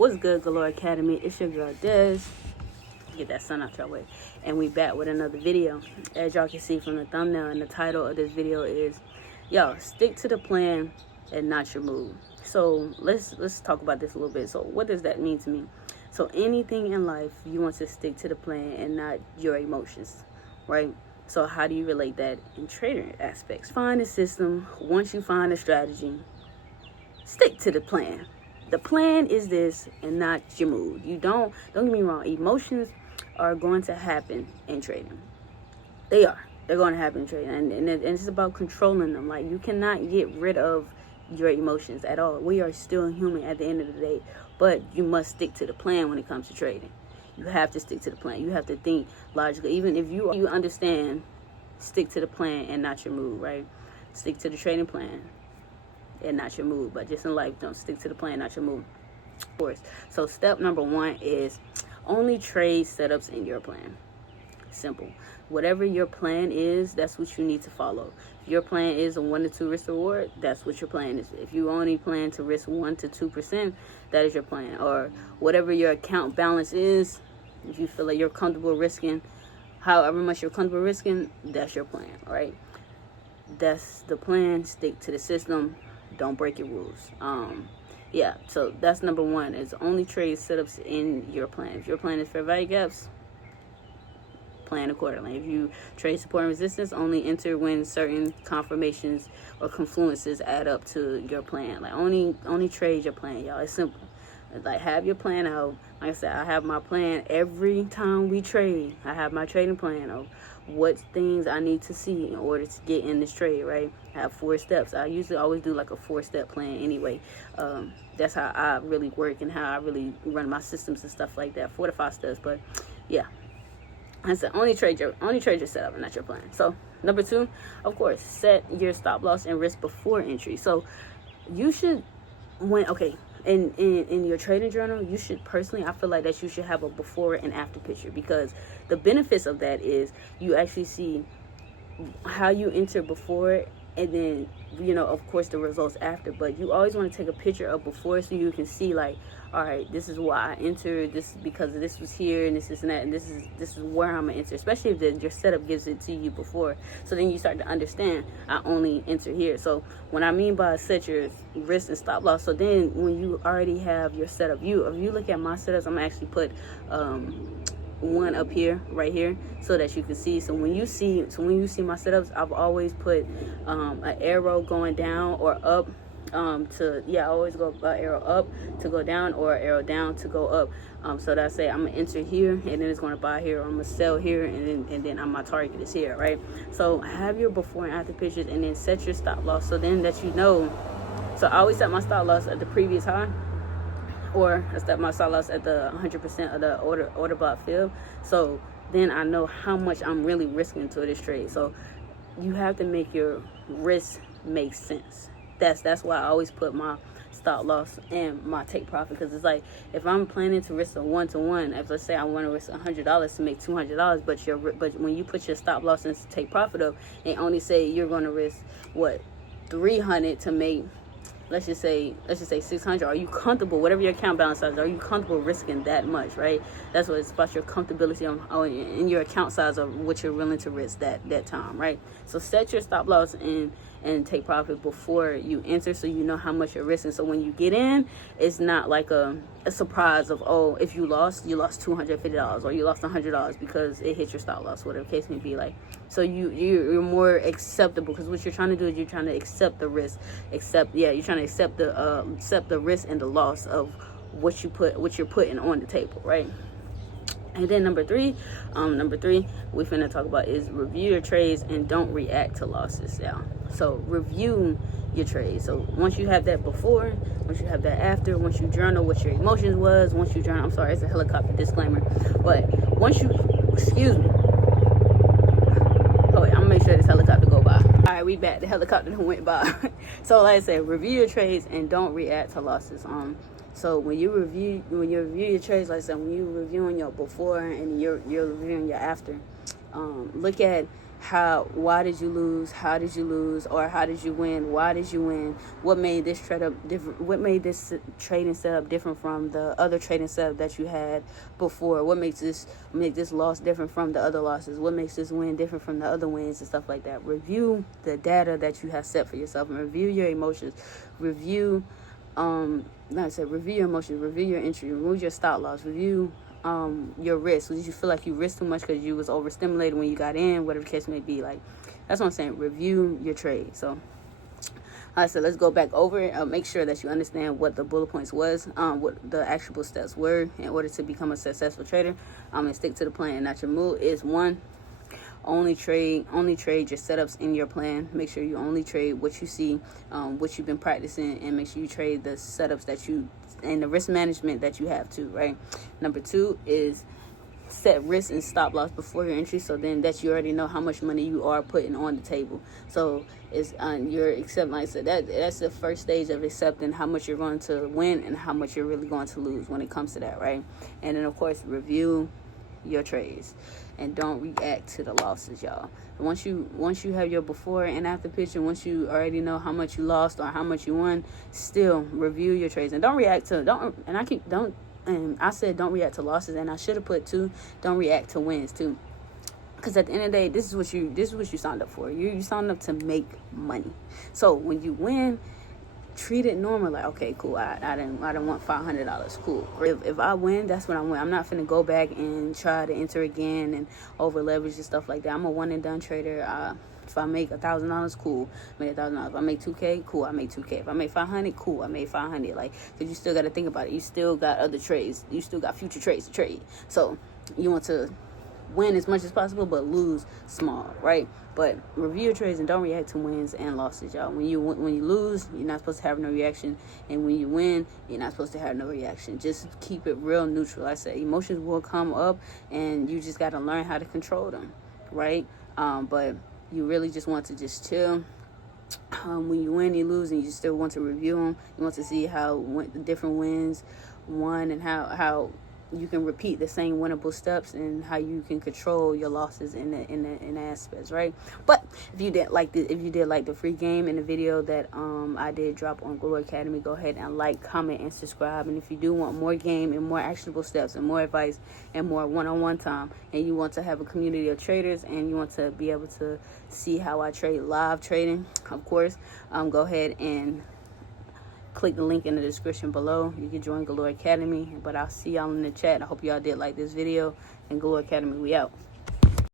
What's good, Galore Academy? It's your girl Des. Get that sun out your way. And we back with another video. As y'all can see from the thumbnail, and the title of this video is, yo, stick to the plan and not your mood. So let's talk about this a little bit. So what does that mean to me? So anything in life, you want to stick to the plan and not your emotions, right? So how do you relate that in trading aspects? Find a system. Once you find a strategy, stick to the plan. The plan is this and not your mood. You don't get me wrong, emotions are going to happen in trading. They're going to happen in trading, and it's about controlling them. Like, you cannot get rid of your emotions at all. We are still human at the end of the day, but you must stick to the plan when it comes to trading. You have to stick to the plan. You have to think logically. Even if you understand, stick to the plan and not your mood, right? Stick to the trading plan and not your mood. But just in life, don't stick to the plan, not your mood, of course. So step number one is only trade setups in your plan. Simple. Whatever your plan is, that's what you need to follow. If your plan is a 1 to 2 risk reward, that's what your plan is. If you only plan to risk 1 to 2%, that is your plan. Or whatever your account balance is, if you feel like you're comfortable risking however much you're comfortable risking, that's your plan. All right, that's the plan. Stick to the system. Don't break your rules. Yeah, so that's number one, is only trade setups in your plan. If your plan is fair value gaps, plan accordingly. If you trade support and resistance, only enter when certain confirmations or confluences add up to your plan. Like, only trade your plan, y'all. It's simple. Like, have your plan out. Like I said, I have my plan every time we trade. I have my trading plan of what things I need to see in order to get in this trade, right? I have 4 steps. I usually always do like a 4-step plan anyway. That's how I really work and how I really run my systems and stuff like that. 4 to 5 steps. But yeah, I said only trade your setup and not your plan. So number 2, of course, set your stop loss and risk before entry. So you should, in your trading journal, you should personally, I feel like that you should have a before and after picture, because the benefits of that is you actually see how you enter before, and then, you know, of course, the results after. But you always want to take a picture of before, so you can see, like, all right, this is why I entered, this is because this was here, and this and that, and this is where I'm gonna enter, especially if your setup gives it to you before. So then you start to understand, I only enter here. So what I mean by set your risk and stop loss, so then when you already have your setup, if you look at my setups, I'm gonna actually put one up here, right here, so that you can see. So when you see my setups, I've always put an arrow going down or up, I always go arrow up to go down, or arrow down to go up. So that I say I'm gonna enter here, and then it's gonna buy here, or I'm gonna sell here, and then my target is here, right? So have your before and after pictures, and then set your stop loss, so then that you know. So I always set my stop loss at the previous high, or I set my stop loss at the 100% of the order block fill. So then I know how much I'm really risking into this trade. So you have to make your risk make sense. That's why I always put my stop loss and my take profit, because it's like, if I'm planning to risk a 1-to-1, if let's say I want to risk $100 to make $200, but when you put your stop loss and take profit up, and only say you're going to risk what, 300 to make, let's just say 600, are you comfortable, whatever your account balance size, are you comfortable risking that much, right? That's what it's about, your comfortability in your account size of what you're willing to risk that time, right? So set your stop loss and take profit before you enter, so you know how much you're risking. So when you get in, it's not like a surprise of, oh, if you lost $250 or you lost $100 because it hit your stop loss, whatever the case may be. Like, so you're more acceptable, because what you're trying to do is you're trying to accept the risk, you're trying to accept the risk and the loss of what you're putting on the table, right? And then number three we finna talk about is review your trades and don't react to losses. Yeah. So review your trades. So once you have that before, once you have that after, once you journal what your emotions was, I'm sorry, it's a helicopter disclaimer, but once you, excuse me. Oh wait, I'm gonna make sure this helicopter go by. All right, we back. The helicopter went by. So like I said, review your trades and don't react to losses. So when you review your trades, like I said, when you're reviewing your before and you're reviewing your after, look at why did you lose, how did you lose, or how did you win, why did you win, what made this trading setup different from the other trading setup that you had before, what makes this loss different from the other losses, what makes this win different from the other wins, and stuff like that. Review the data that you have set for yourself, and review your emotions, review review your emotions, review your entry, remove your stop loss, review your risk. Did you feel like you risked too much because you was overstimulated when you got in, whatever the case may be? Like, that's what I'm saying. Review your trade. So so let's go back over it. Make sure that you understand what the bullet points was, what the actionable steps were in order to become a successful trader, and stick to the plan. Not your move is one, only trade your setups in your plan. Make sure you only trade what you see, what you've been practicing, and make sure you trade the setups that you and the risk management that you have too, right? Number 2 is set risk and stop loss before your entry, so then that you already know how much money you are putting on the table. So it's you're accepting, like I said, that's the first stage of accepting how much you're going to win and how much you're really going to lose when it comes to that, right? And then of course review your trades and don't react to the losses, y'all. Once you have your before and after picture, once you already know how much you lost or how much you won, still review your trades and don't react to I said don't react to losses, and I should have put too, don't react to wins too, because at the end of the day, this is what you signed up for. You signed up to make money. So when you win, treat it normal, like, okay, cool, I didn't want $500, cool. If I win, that's what I win. I'm not finna go back and try to enter again and over leverage and stuff like that. I'm a one and done trader. If I make $1,000, cool, make $1,000. If I make $2K, cool, I make $2K. If I make $500, cool, I made $500. Like, because you still got to think about it. You still got other trades. You still got future trades to trade. So you want to win as much as possible, but lose small, right? But review your trades and don't react to wins and losses, y'all. When you lose, you're not supposed to have no reaction, and when you win, you're not supposed to have no reaction. Just keep it real neutral. Like I said, emotions will come up, and you just got to learn how to control them, right? But you really just want to just chill. When you win, you lose, and you still want to review them. You want to see how the different wins won and how you can repeat the same winnable steps and how you can control your losses in the aspects, right? But if you did like the free game in the video that I did drop on Glory Academy, go ahead and like, comment, and subscribe. And if you do want more game and more actionable steps and more advice and more one-on-one time, and you want to have a community of traders and you want to be able to see how I trade live trading, of course, go ahead and click the link in the description below. You can join Glory Academy. But I'll see y'all in the chat. I hope y'all did like this video. And Glory Academy, we out.